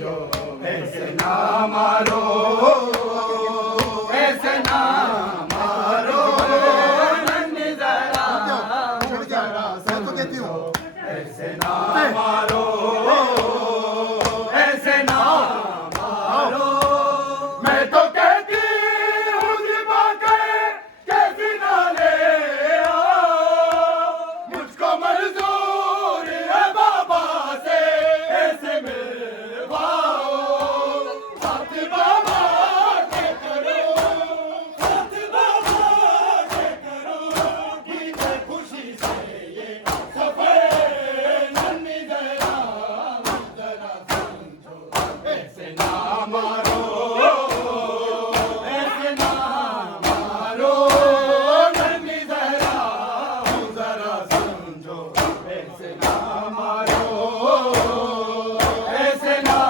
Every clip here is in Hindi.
समझो, ऐसे ना मारो, ऐसे ना मारो, नन्ही जरा समझो, ऐसे ना मारो, ऐसे ना मारो। मैं तो कहती हूँ बातें कैसी ना ले आओ, मुझको मंजूर है बाबा से ऐसे मिलवाओ। साथ बाबा के करो, साथ बाबा के करो, कि मैं खुशी से ये सफर नन्ही जरा समझो, ऐसे ना मारो, ऐसे ना मारो, नन्ही जरा समझो, ऐसे ना मारो, ऐसे ना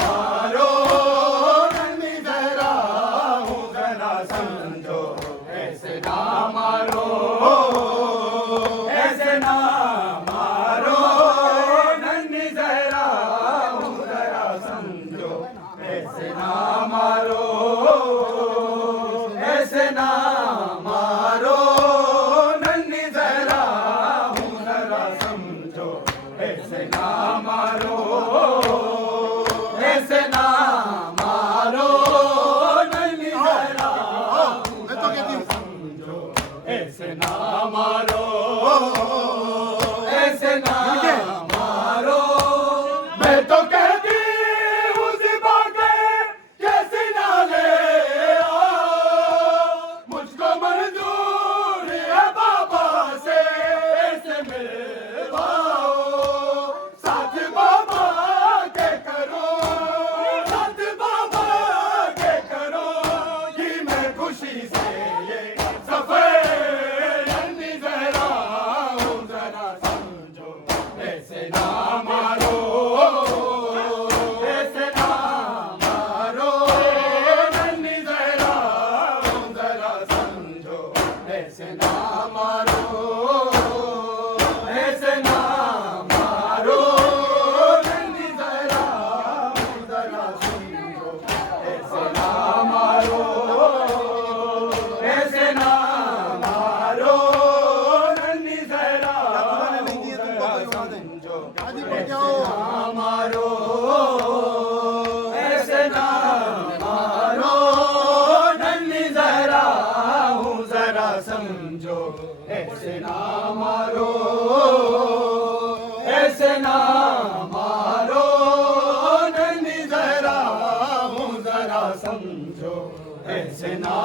मारो, नन्ही जरा समझो, ऐसे ना मारो, ऐसे ना मारो, नन्ही जरा समझो, ऐसे ना मारो, ऐसे ना मारो, नन्ही जरा समझो, ऐसे ना मारो, ऐसे ना मारो, नन्ही जरा मैं तो कहती हूँ समझो, ऐसे ना मारो, ऐसे ना मारो। मैं तो कहती हूँ बातें कैसी ना ले आओ, मुझको मंजूर है बाबा से ऐसे मिलवाओ। साथ बाबा के करो, साथ बाबा के करो, कि मैं खुशी से ये सफर नन्ही जरा समझो, ऐसे ना मारो, ऐसे ना मारो, नन्ही जरा समझो, ऐसे ना मारो, ऐसे ना मारो, नन्ही जरा समझो, ऐसे ना मारो, ऐसे ना मारो, नन्ही जरा नहीं दिए तुमको कोई याद है समझो, आदि पड़ जाओ मारो, ऐसे ना मारो, नन्ही जरा समझो, ऐसे ना मारो, ऐसे ना मारो, नन्ही जरा समझो, ऐसे ना